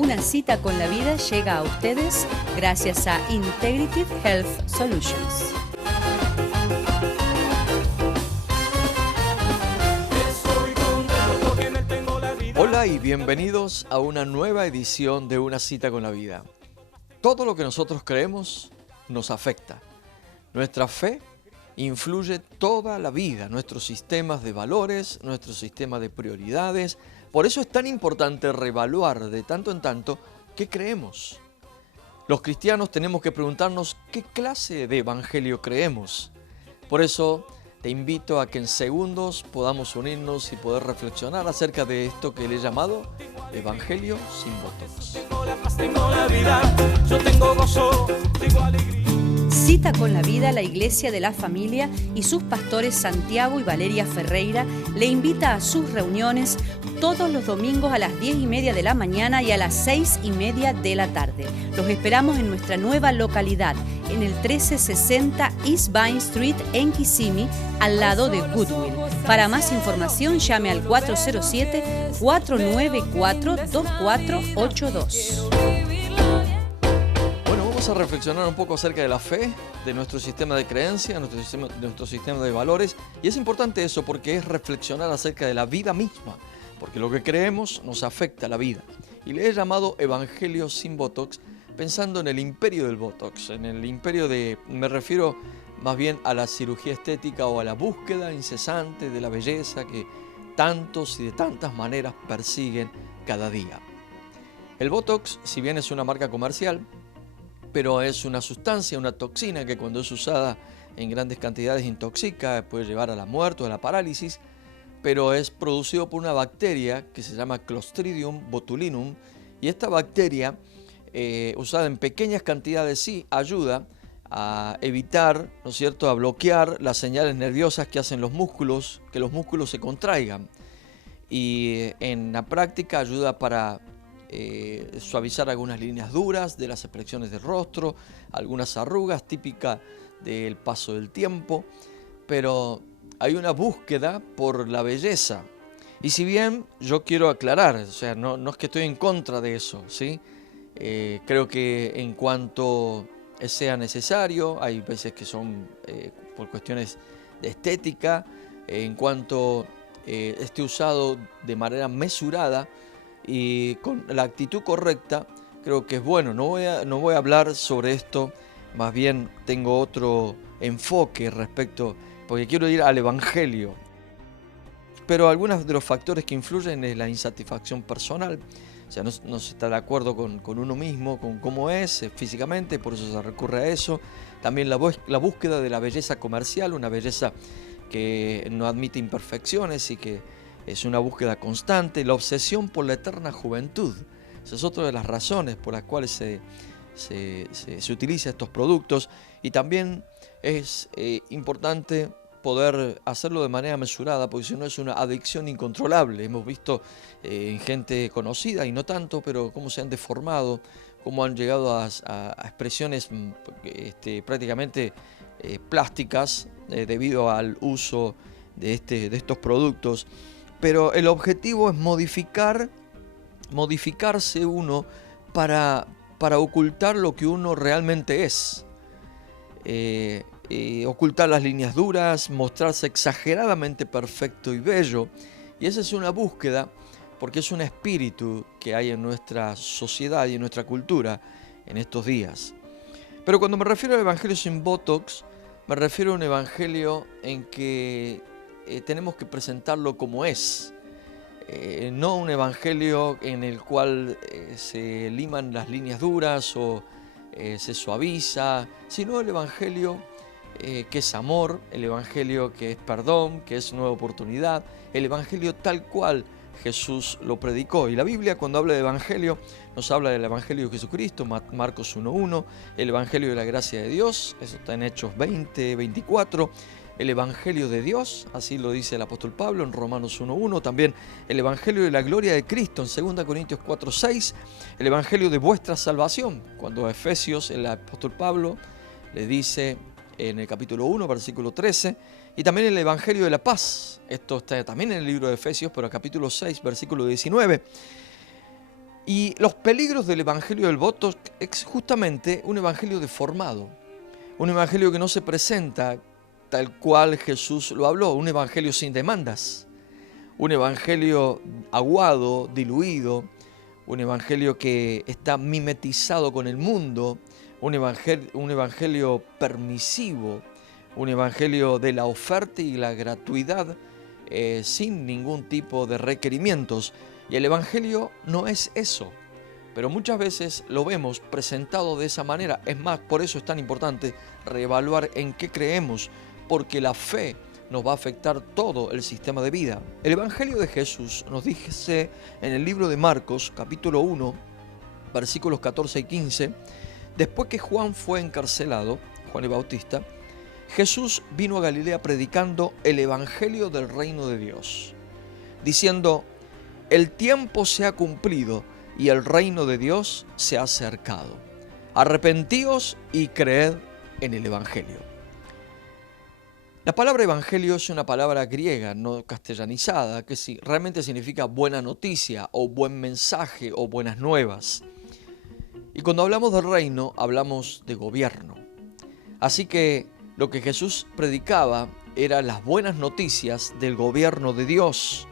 Una cita con la vida llega a ustedes gracias a Integrative Health Solutions. Hola y bienvenidos a una nueva edición de Una cita con la vida. Todo lo que nosotros creemos nos afecta. Nuestra fe influye toda la vida, nuestros sistemas de valores, nuestro sistema de prioridades. Por eso es tan importante reevaluar de tanto en tanto qué creemos. Los cristianos tenemos que preguntarnos qué clase de evangelio creemos. Por eso te invito a que en segundos podamos unirnos y poder reflexionar acerca de esto que le he llamado Evangelio sin Botox. Tengo la paz, tengo la vida, yo tengo gozo, tengo alegría. Cita con la vida, la Iglesia de la Familia y sus pastores Santiago y Valeria Ferreira le invita a sus reuniones todos los domingos a las 10:30 de la mañana y a las 6:30 de la tarde. Los esperamos en nuestra nueva localidad, en el 1360 East Vine Street en Kissimmee, al lado de Goodwill. Para más información llame al 407-494-2482. Vamos a reflexionar un poco acerca de la fe, de nuestro sistema de creencias, nuestro sistema de valores. Y es importante eso porque es reflexionar acerca de la vida misma, porque lo que creemos nos afecta a la vida. Y le he llamado Evangelio sin Botox, pensando en el imperio del Botox, en el imperio me refiero más bien a la cirugía estética o a la búsqueda incesante de la belleza que tantos y de tantas maneras persiguen cada día. El Botox, si bien es una marca comercial, pero es una sustancia, una toxina que cuando es usada en grandes cantidades intoxica, puede llevar a la muerte o a la parálisis, pero es producido por una bacteria que se llama Clostridium botulinum, y esta bacteria, usada en pequeñas cantidades, sí ayuda a evitar, ¿no es cierto?, a bloquear las señales nerviosas que hacen los músculos, que los músculos se contraigan, y en la práctica ayuda para suavizar algunas líneas duras de las expresiones del rostro, algunas arrugas típicas del paso del tiempo, pero hay una búsqueda por la belleza. Y si bien yo quiero aclarar, o sea, no es que estoy en contra de eso, ¿sí? Creo que en cuanto sea necesario, hay veces que son por cuestiones de estética, en cuanto esté usado de manera mesurada, y con la actitud correcta, creo que es bueno. No voy a hablar sobre esto, más bien tengo otro enfoque respecto, porque quiero ir al Evangelio. Pero algunos de los factores que influyen es la insatisfacción personal, o sea, no se está de acuerdo con uno mismo, con cómo es físicamente, por eso se recurre a eso. También la búsqueda de la belleza comercial, una belleza que no admite imperfecciones y que es una búsqueda constante, la obsesión por la eterna juventud. Esa es otra de las razones por las cuales se utilizan estos productos. Y también es importante poder hacerlo de manera mesurada, porque si no es una adicción incontrolable. Hemos visto en gente conocida y no tanto, pero cómo se han deformado, cómo han llegado a expresiones prácticamente plásticas debido al uso de estos productos. Pero el objetivo es modificarse uno para ocultar lo que uno realmente es. Ocultar las líneas duras, mostrarse exageradamente perfecto y bello. Y esa es una búsqueda, porque es un espíritu que hay en nuestra sociedad y en nuestra cultura en estos días. Pero cuando me refiero al Evangelio sin Botox, me refiero a un evangelio en que tenemos que presentarlo como es. No un evangelio en el cual se liman las líneas duras o se suaviza, sino el evangelio que es amor, el evangelio que es perdón, que es nueva oportunidad, el evangelio tal cual Jesús lo predicó. Y la Biblia, cuando habla de evangelio, nos habla del evangelio de Jesucristo, Marcos 1:1, el evangelio de la gracia de Dios, eso está en Hechos 20:24, el evangelio de Dios, así lo dice el apóstol Pablo en Romanos 1:1, también el evangelio de la gloria de Cristo en 2 Corintios 4:6, el evangelio de vuestra salvación, cuando a Efesios el apóstol Pablo le dice en el capítulo 1, versículo 13, y también el evangelio de la paz, esto está también en el libro de Efesios, pero capítulo 6, versículo 19. Y los peligros del evangelio del voto es justamente un evangelio deformado, un evangelio que no se presenta tal cual Jesús lo habló, un evangelio sin demandas, un evangelio aguado, diluido, un evangelio que está mimetizado con el mundo, un evangelio permisivo, un evangelio de la oferta y la gratuidad sin ningún tipo de requerimientos. Y el evangelio no es eso, pero muchas veces lo vemos presentado de esa manera. Es más, por eso es tan importante reevaluar en qué creemos, porque la fe nos va a afectar todo el sistema de vida. El evangelio de Jesús nos dice en el libro de Marcos, capítulo 1, versículos 14 y 15, después que Juan fue encarcelado, Juan el Bautista, Jesús vino a Galilea predicando el evangelio del reino de Dios, diciendo: el tiempo se ha cumplido y el reino de Dios se ha acercado. Arrepentíos y creed en el evangelio. La palabra evangelio es una palabra griega, no castellanizada, que realmente significa buena noticia o buen mensaje o buenas nuevas. Y cuando hablamos del reino, hablamos de gobierno. Así que lo que Jesús predicaba eran las buenas noticias del gobierno de Dios.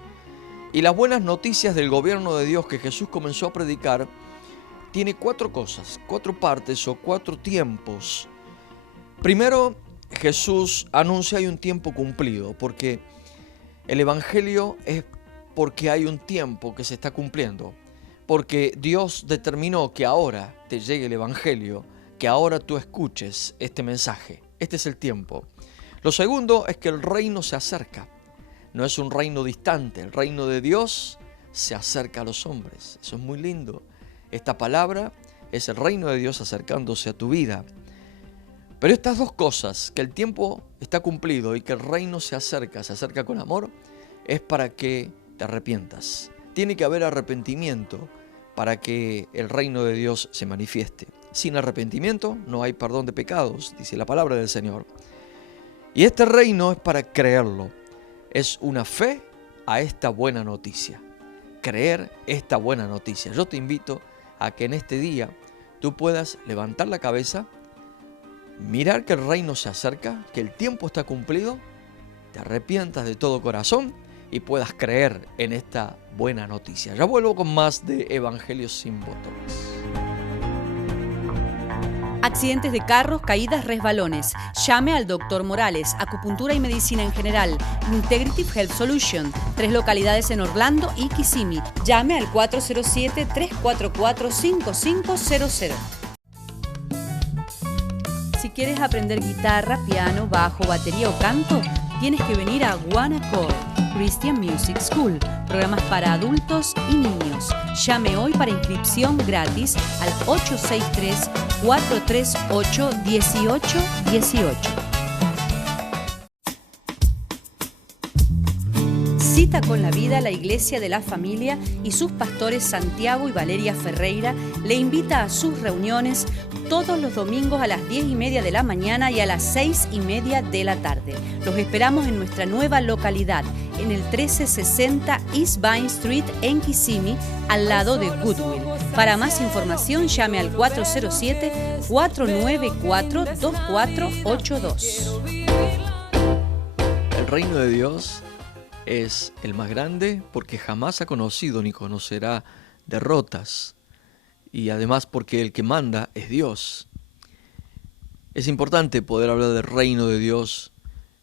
Y las buenas noticias del gobierno de Dios que Jesús comenzó a predicar tiene 4 cosas, 4 partes o 4 tiempos. Primero, Jesús anuncia hay un tiempo cumplido, porque el evangelio es porque hay un tiempo que se está cumpliendo, porque Dios determinó que ahora te llegue el evangelio, que ahora tú escuches este mensaje. Este es el tiempo. Lo segundo es que el reino se acerca. No es un reino distante, el reino de Dios se acerca a los hombres. Eso es muy lindo. Esta palabra es el reino de Dios acercándose a tu vida. Pero estas 2 cosas, que el tiempo está cumplido y que el reino se acerca con amor, es para que te arrepientas. Tiene que haber arrepentimiento para que el reino de Dios se manifieste. Sin arrepentimiento no hay perdón de pecados, dice la palabra del Señor. Y este reino es para creerlo. Es una fe a esta buena noticia. Creer esta buena noticia. Yo te invito a que en este día tú puedas levantar la cabeza, mirar que el reino se acerca, que el tiempo está cumplido, te arrepientas de todo corazón y puedas creer en esta buena noticia. Ya vuelvo con más de Evangelios sin botones. Accidentes de carros, caídas, resbalones. Llame al Dr. Morales, acupuntura y medicina en general. Integrative Health Solution, 3 localidades en Orlando y Kissimmee. Llame al 407-344-5500. Si quieres aprender guitarra, piano, bajo, batería o canto, tienes que venir a One Accord Christian Music School, programas para adultos y niños. Llame hoy para inscripción gratis al 863-438-1818. Cita con la Vida, la Iglesia de la Familia y sus pastores Santiago y Valeria Ferreira le invita a sus reuniones todos los domingos a las 10:30 de la mañana y a las 6:30 de la tarde. Los esperamos en nuestra nueva localidad, en el 1360 East Vine Street en Kissimmee, al lado de Goodwill. Para más información llame al 407-494-2482. El reino de Dios es el más grande porque jamás ha conocido ni conocerá derrotas. Y además porque el que manda es Dios. Es importante poder hablar del reino de Dios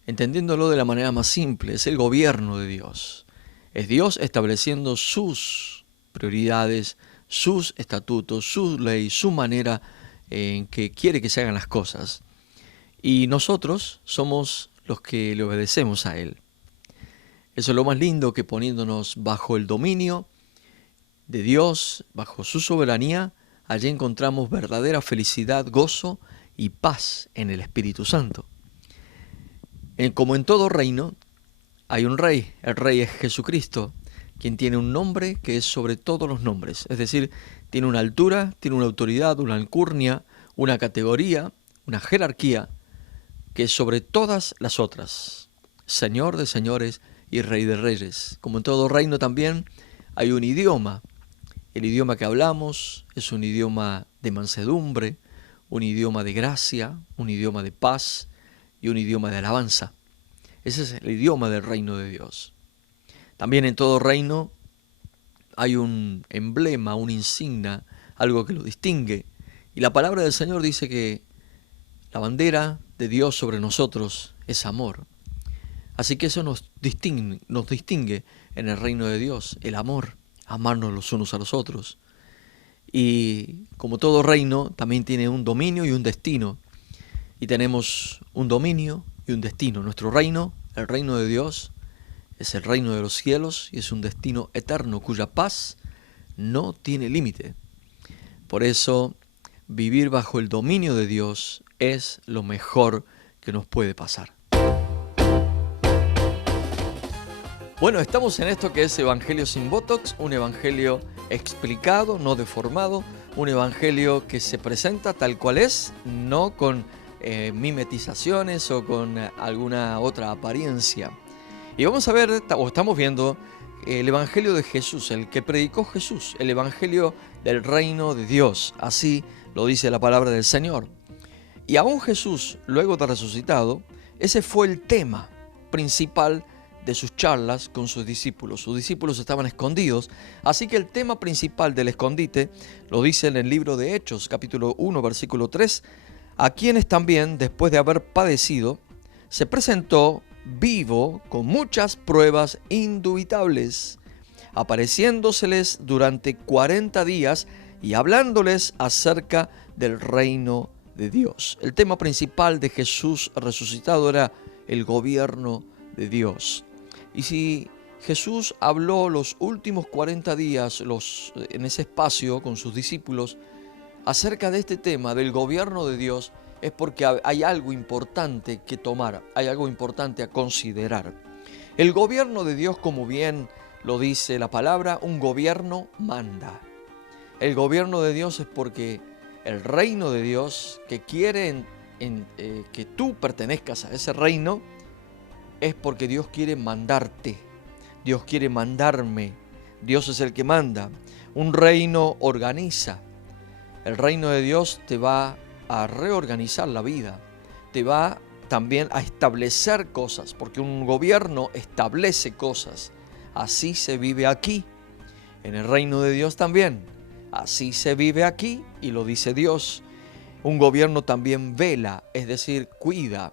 entendiéndolo de la manera más simple. Es el gobierno de Dios. Es Dios estableciendo sus prioridades, sus estatutos, su ley, su manera en que quiere que se hagan las cosas. Y nosotros somos los que le obedecemos a Él. Eso es lo más lindo, que poniéndonos bajo el dominio de Dios, bajo su soberanía, allí encontramos verdadera felicidad, gozo y paz en el Espíritu Santo. Como en todo reino, hay un rey. El rey es Jesucristo, quien tiene un nombre que es sobre todos los nombres. Es decir, tiene una altura, tiene una autoridad, una alcurnia, una categoría, una jerarquía, que es sobre todas las otras. Señor de señores y Rey de reyes. Como en todo reino también hay un idioma, El idioma que hablamos es un idioma de mansedumbre, un idioma de gracia, un idioma de paz y un idioma de alabanza. Ese es el idioma del reino de Dios. También en todo reino hay un emblema, una insignia, algo que lo distingue. Y la palabra del Señor dice que la bandera de Dios sobre nosotros es amor. Así que eso nos distingue en el reino de Dios, el amor, amarnos los unos a los otros. Y como todo reino, también tiene un dominio y un destino. Y tenemos un dominio y un destino. Nuestro reino, el reino de Dios, es el reino de los cielos y es un destino eterno cuya paz no tiene límite. Por eso, vivir bajo el dominio de Dios es lo mejor que nos puede pasar. Bueno, estamos en esto que es Evangelio sin Botox, un evangelio explicado, no deformado, un evangelio que se presenta tal cual es, no con mimetizaciones o con alguna otra apariencia. Y vamos a ver, o estamos viendo, el evangelio de Jesús, el que predicó Jesús, el evangelio del reino de Dios, así lo dice la palabra del Señor. Y aún Jesús, luego de resucitado, ese fue el tema principal de sus charlas con sus discípulos. Sus discípulos estaban escondidos, así que el tema principal del escondite lo dice en el libro de Hechos, capítulo 1, versículo 3, a quienes también, después de haber padecido, se presentó vivo con muchas pruebas indubitables, apareciéndoseles durante 40 días y hablándoles acerca del reino de Dios. El tema principal de Jesús resucitado era el gobierno de Dios. Y si Jesús habló los últimos 40 días en ese espacio con sus discípulos acerca de este tema del gobierno de Dios, es porque hay algo importante que tomar, hay algo importante a considerar. El gobierno de Dios, como bien lo dice la palabra, un gobierno manda. El gobierno de Dios es porque el reino de Dios, que quiere que tú pertenezcas a ese reino, es porque Dios quiere mandarte. Dios quiere mandarme. Dios es el que manda. Un reino organiza. El reino de Dios te va a reorganizar la vida. Te va también a establecer cosas, porque un gobierno establece cosas. Así se vive aquí. En el reino de Dios también. Así se vive aquí y lo dice Dios. Un gobierno también vela, es decir, cuida,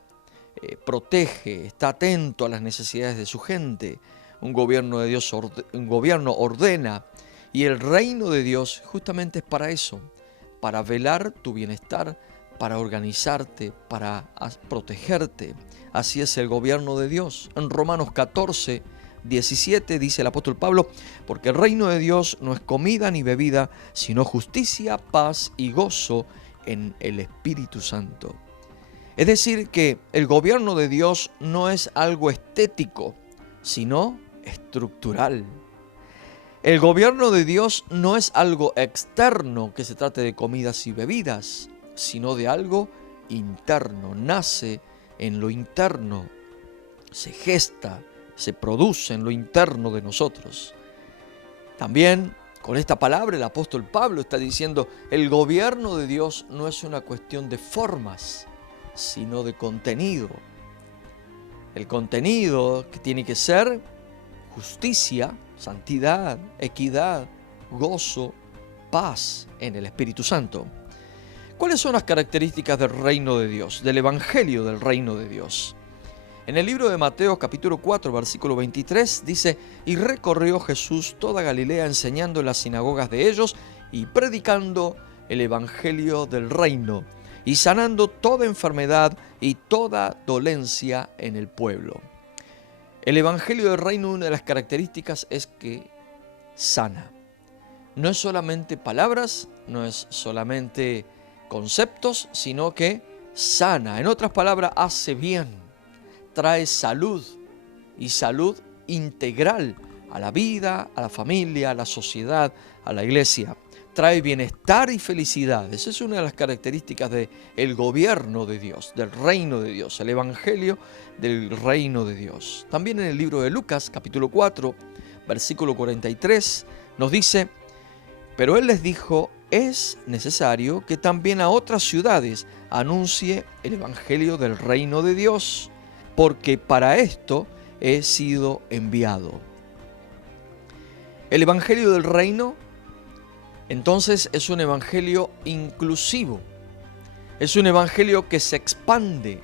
protege, está atento a las necesidades de su gente. Un gobierno de Dios, un gobierno ordena, y el reino de Dios justamente es para eso, para velar tu bienestar, para organizarte, para protegerte. Así es el gobierno de Dios. En Romanos 14, 17 dice el apóstol Pablo, porque el reino de Dios no es comida ni bebida, sino justicia, paz y gozo en el Espíritu Santo. Es decir, que el gobierno de Dios no es algo estético, sino estructural. El gobierno de Dios no es algo externo que se trate de comidas y bebidas, sino de algo interno. Nace en lo interno, se gesta, se produce en lo interno de nosotros. También con esta palabra el apóstol Pablo está diciendo, el gobierno de Dios no es una cuestión de formas, sino de contenido. El contenido que tiene que ser justicia, santidad, equidad, gozo, paz en el Espíritu Santo. ¿Cuáles son las características del reino de Dios, del evangelio del reino de Dios? En el libro de Mateo capítulo 4, versículo 23 dice, y recorrió Jesús toda Galilea enseñando en las sinagogas de ellos y predicando el evangelio del reino y sanando toda enfermedad y toda dolencia en el pueblo. El evangelio del reino, una de las características es que sana. No es solamente palabras, no es solamente conceptos, sino que sana. En otras palabras, hace bien, trae salud y salud integral a la vida, a la familia, a la sociedad, a la iglesia. Trae bienestar y felicidad. Esa es una de las características del gobierno de Dios, del reino de Dios, el evangelio del reino de Dios. También en el libro de Lucas, capítulo 4, versículo 43, nos dice, Pero él les dijo, es necesario que también a otras ciudades anuncie el evangelio del reino de Dios, porque para esto he sido enviado. El evangelio del reino, entonces, es un evangelio inclusivo. Es un evangelio que se expande.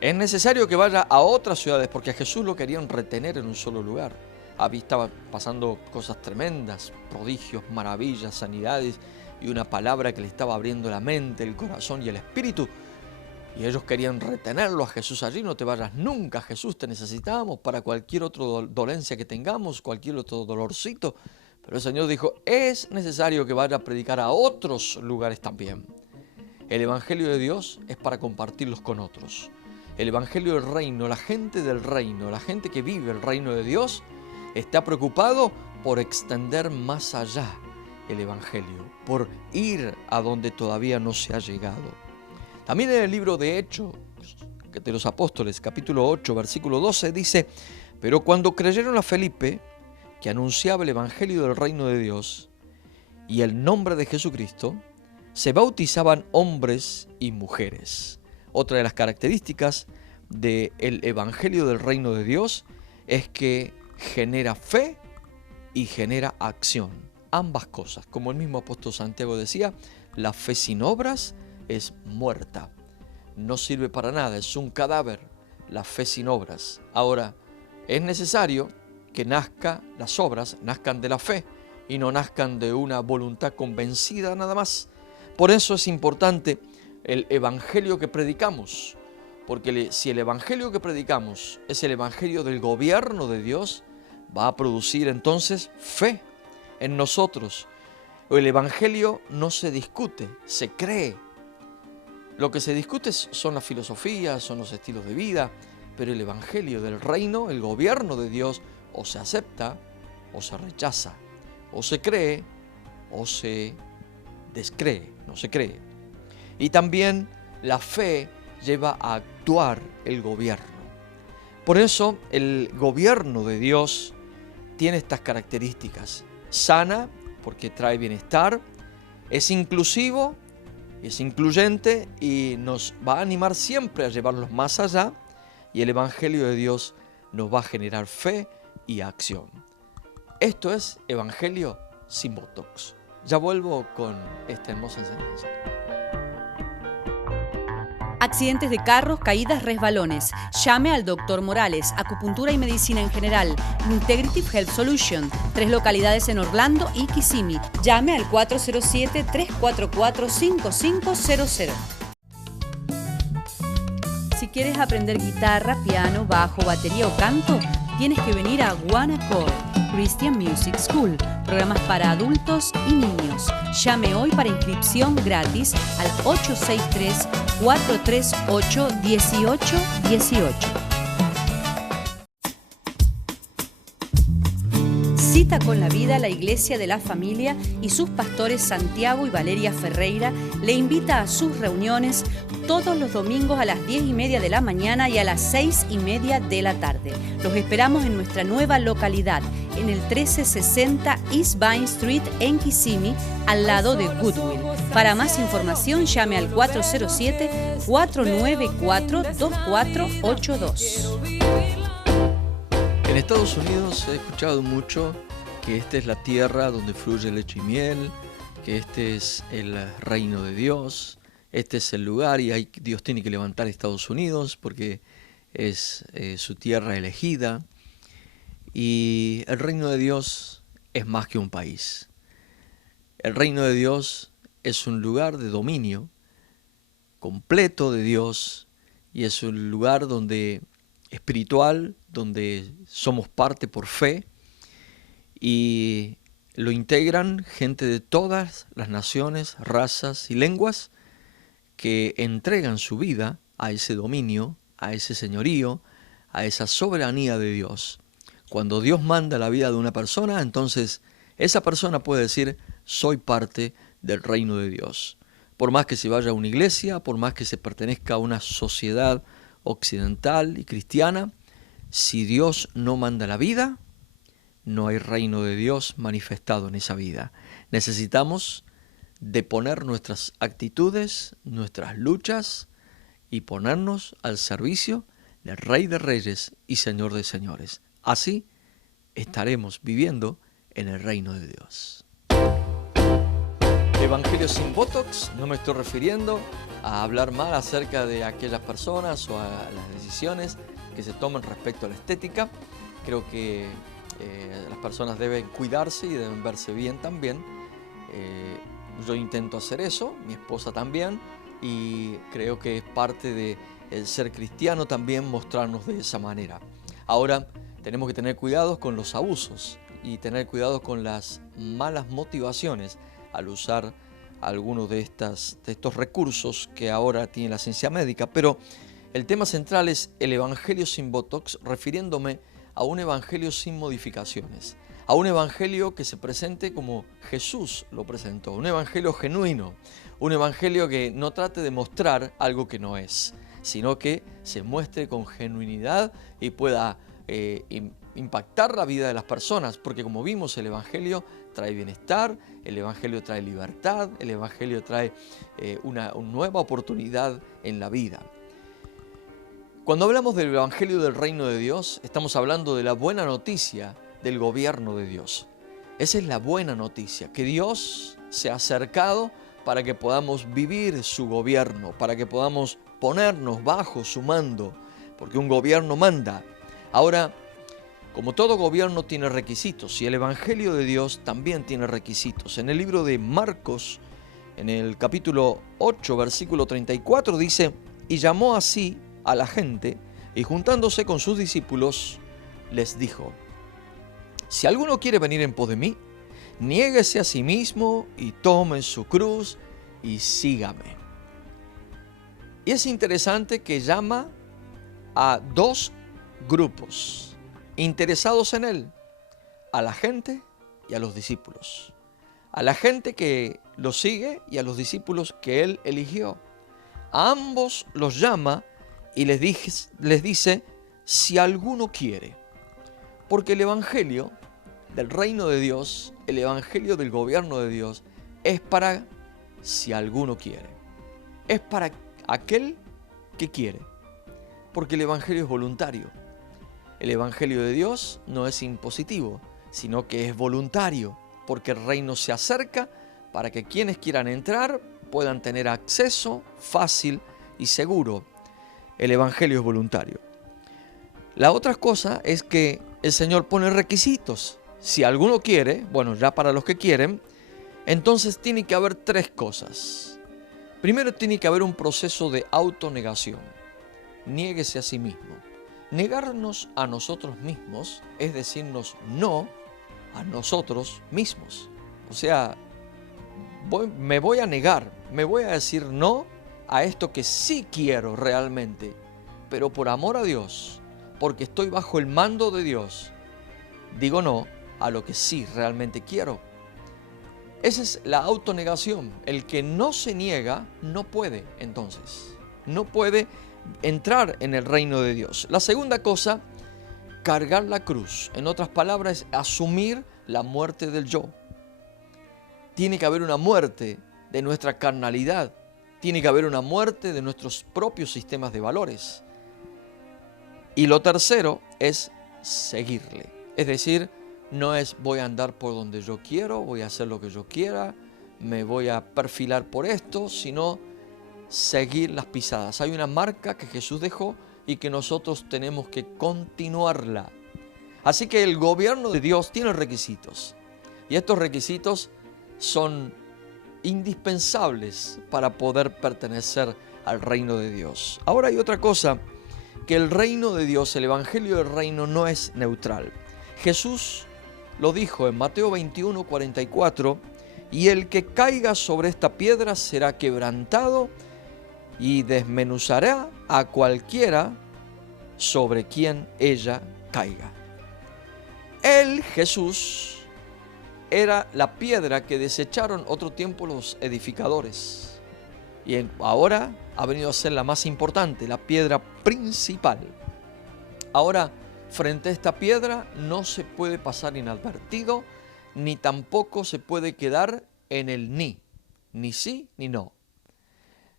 Es necesario que vaya a otras ciudades, porque a Jesús lo querían retener en un solo lugar. Estaban pasando cosas tremendas, prodigios, maravillas, sanidades, y una palabra que le estaba abriendo la mente, el corazón y el espíritu. Y ellos querían retenerlo a Jesús allí. No te vayas nunca, Jesús, te necesitamos para cualquier otra dolencia que tengamos, cualquier otro dolorcito. Pero el Señor dijo, es necesario que vaya a predicar a otros lugares también. El evangelio de Dios es para compartirlos con otros. El evangelio del reino, la gente del reino, la gente que vive el reino de Dios, está preocupado por extender más allá el evangelio, por ir a donde todavía no se ha llegado. También en el libro de Hechos de los Apóstoles, capítulo 8, versículo 12, dice, pero cuando creyeron a Felipe, que anunciaba el evangelio del reino de Dios y el nombre de Jesucristo, se bautizaban hombres y mujeres. Otra de las características del evangelio del reino de Dios es que genera fe y genera acción. Ambas cosas. Como el mismo apóstol Santiago decía, la fe sin obras es muerta. No sirve para nada, es un cadáver. La fe sin obras. Ahora, es necesario que las obras nazcan de la fe y no nazcan de una voluntad convencida nada más. Por eso es importante el evangelio que predicamos, porque si el evangelio que predicamos es el evangelio del gobierno de Dios, va a producir entonces fe en nosotros. El evangelio no se discute, se cree. Lo que se discute son las filosofías, son los estilos de vida, pero el evangelio del reino, el gobierno de Dios, o se acepta o se rechaza, o se cree o se descree, no se cree. Y también la fe lleva a actuar el gobierno. Por eso el gobierno de Dios tiene estas características. Sana, porque trae bienestar, es inclusivo, es incluyente y nos va a animar siempre a llevarlos más allá, y el evangelio de Dios nos va a generar fe y acción. Esto es evangelio sin botox. Ya vuelvo con esta hermosa enseñanza. Accidentes de carros, caídas, resbalones. Llame al Dr. Morales, acupuntura y medicina en general. Integrative Health Solution, 3 localidades en Orlando y Kissimmee. Llame al 407-344-5500. Si quieres aprender guitarra, piano, bajo, batería o canto, tienes que venir a One Accord Christian Music School, programas para adultos y niños. Llame hoy para inscripción gratis al 863-438-1818. Cita con la Vida, la Iglesia de la Familia y sus pastores Santiago y Valeria Ferreira le invita a sus reuniones todos los domingos a las 10:30 de la mañana y a las 6:30 de la tarde. Los esperamos en nuestra nueva localidad, en el 1360 East Vine Street en Kissimmee, al lado de Goodwill. Para más información llame al 407-494-2482. En Estados Unidos he escuchado mucho que esta es la tierra donde fluye leche y miel, que este es el reino de Dios, este es el lugar y Dios tiene que levantar a Estados Unidos porque es su tierra elegida. Y el reino de Dios es más que un país. El reino de Dios es un lugar de dominio completo de Dios y es un lugar espiritual, donde somos parte por fe y lo integran gente de todas las naciones, razas y lenguas que entregan su vida a ese dominio, a ese señorío, a esa soberanía de Dios. Cuando Dios manda la vida de una persona, entonces esa persona puede decir, soy parte del reino de Dios. Por más que se vaya a una iglesia, por más que se pertenezca a una sociedad occidental y cristiana, si Dios no manda la vida, no hay reino de Dios manifestado en esa vida. Necesitamos de poner nuestras actitudes, nuestras luchas y ponernos al servicio del Rey de Reyes y Señor de Señores. Así estaremos viviendo en el reino de Dios. Evangelio sin Botox, no me estoy refiriendo a hablar mal acerca de aquellas personas o a las decisiones que se toman respecto a la estética. Creo que las personas deben cuidarse y deben verse bien también. Yo intento hacer eso, mi esposa también, y creo que es parte del ser cristiano también mostrarnos de esa manera. Ahora, tenemos que tener cuidado con los abusos y tener cuidado con las malas motivaciones al usar algunos de estos recursos que ahora tiene la ciencia médica. Pero el tema central es el Evangelio sin Botox, refiriéndome a un Evangelio sin modificaciones, a un Evangelio que se presente como Jesús lo presentó, un Evangelio genuino, un Evangelio que no trate de mostrar algo que no es, sino que se muestre con genuinidad y pueda impactar la vida de las personas, porque como vimos, el Evangelio trae bienestar, el Evangelio trae libertad, el Evangelio trae una nueva oportunidad en la vida. Cuando hablamos del Evangelio del Reino de Dios, estamos hablando de la buena noticia del gobierno de Dios. Esa es la buena noticia, que Dios se ha acercado para que podamos vivir su gobierno, para que podamos ponernos bajo su mando, porque un gobierno manda. Ahora, como todo gobierno tiene requisitos, y el Evangelio de Dios también tiene requisitos. En el libro de Marcos, en el capítulo 8, versículo 34, dice: y llamó así a la gente, y juntándose con sus discípulos, les dijo: si alguno quiere venir en pos de mí, niéguese a sí mismo y tome su cruz y sígame. Y es interesante que llama a dos grupos interesados en él, a la gente y a los discípulos. A la gente que lo sigue y a los discípulos que él eligió. A ambos los llama y les dice: si alguno quiere. Porque el Evangelio del reino de Dios, el Evangelio del gobierno de Dios, es para si alguno quiere. Es para aquel que quiere. Porque el Evangelio es voluntario. El Evangelio de Dios no es impositivo, sino que es voluntario, porque el reino se acerca para que quienes quieran entrar puedan tener acceso fácil y seguro. El Evangelio es voluntario. La otra cosa es que el Señor pone requisitos. Si alguno quiere, bueno, ya para los que quieren, entonces tiene que haber tres cosas. Primero tiene que haber un proceso de autonegación. Niéguese a sí mismo. Negarnos a nosotros mismos es decirnos no a nosotros mismos. O sea, me voy a negar, me voy a decir no a esto que sí quiero realmente, pero por amor a Dios, porque estoy bajo el mando de Dios, digo no a lo que sí realmente quiero. Esa es la autonegación. El que no se niega no puede, entonces. No puede entrar en el reino de Dios. La segunda cosa, cargar la cruz. En otras palabras, asumir la muerte del yo. Tiene que haber una muerte de nuestra carnalidad. Tiene que haber una muerte de nuestros propios sistemas de valores. Y lo tercero es seguirle. Es decir, no es voy a andar por donde yo quiero, voy a hacer lo que yo quiera, me voy a perfilar por esto, sino seguir las pisadas. Hay una marca que Jesús dejó y que nosotros tenemos que continuarla. Así que el gobierno de Dios tiene requisitos. Y estos requisitos son indispensables para poder pertenecer al reino de Dios. Ahora hay otra cosa, que el reino de Dios, el evangelio del reino no es neutral. Jesús lo dijo en Mateo 21, 44, y el que caiga sobre esta piedra será quebrantado y desmenuzará a cualquiera sobre quien ella caiga. Él, Jesús, era la piedra que desecharon otro tiempo los edificadores. Y ahora ha venido a ser la más importante, la piedra principal. Ahora, frente a esta piedra no se puede pasar inadvertido, ni tampoco se puede quedar en el ni sí ni no.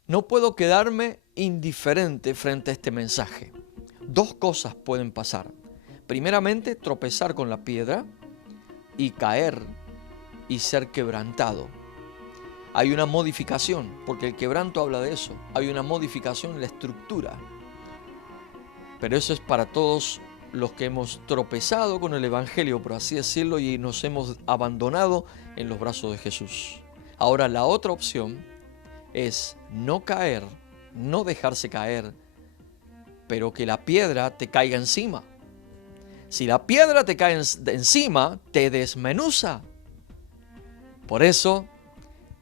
No puedo quedarme indiferente frente a este mensaje. Dos cosas pueden pasar. Primeramente, tropezar con la piedra y caer y ser quebrantado. Hay una modificación, porque el quebranto habla de eso. Hay una modificación en la estructura. Pero eso es para todos los que hemos tropezado con el Evangelio, por así decirlo, y nos hemos abandonado en los brazos de Jesús. Ahora, la otra opción es no caer, no dejarse caer, pero que la piedra te caiga encima. Si la piedra te cae encima, te desmenuza. Por eso,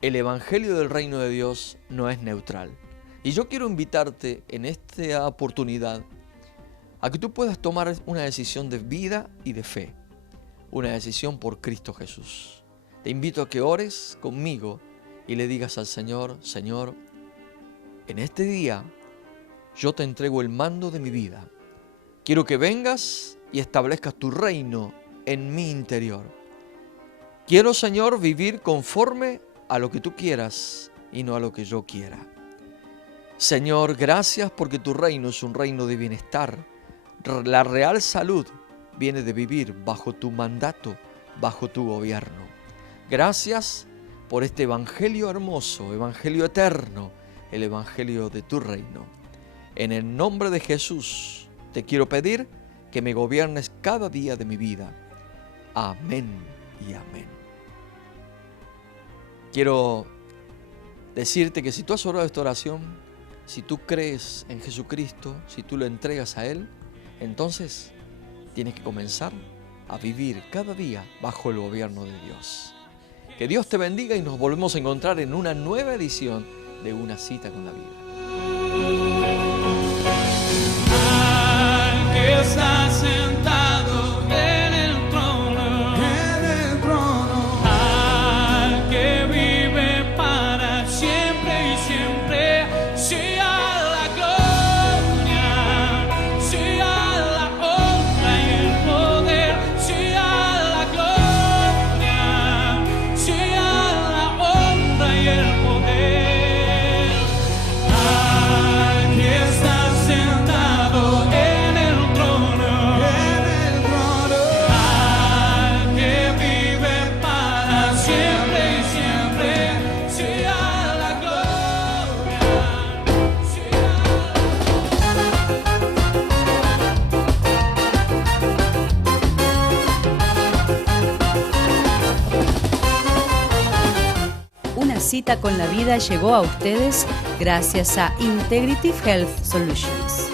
el Evangelio del Reino de Dios no es neutral. Y yo quiero invitarte en esta oportunidad a que tú puedas tomar una decisión de vida y de fe. Una decisión por Cristo Jesús. Te invito a que ores conmigo y le digas al Señor: Señor, en este día yo te entrego el mando de mi vida. Quiero que vengas y establezcas tu reino en mi interior. Quiero, Señor, vivir conforme a lo que tú quieras y no a lo que yo quiera. Señor, gracias porque tu reino es un reino de bienestar. La real salud viene de vivir bajo tu mandato, bajo tu gobierno. Gracias por este evangelio hermoso, evangelio eterno, el evangelio de tu reino. En el nombre de Jesús te quiero pedir que me gobiernes cada día de mi vida. Amén y amén. Quiero decirte que si tú has orado esta oración, si tú crees en Jesucristo, si tú lo entregas a Él, entonces tienes que comenzar a vivir cada día bajo el gobierno de Dios. Que Dios te bendiga y nos volvemos a encontrar en una nueva edición de Una Cita con la Vida. Al que está sentado en el trono, al que vive para siempre y siempre, sea la gloria, sea la honra y el poder, sea la gloria, sea la honra y el poder. Al que está sentado en el trono, al que vive para siempre y siempre, sea la gloria, Una cita con la vida llegó a ustedes gracias a Integrative Health Solutions.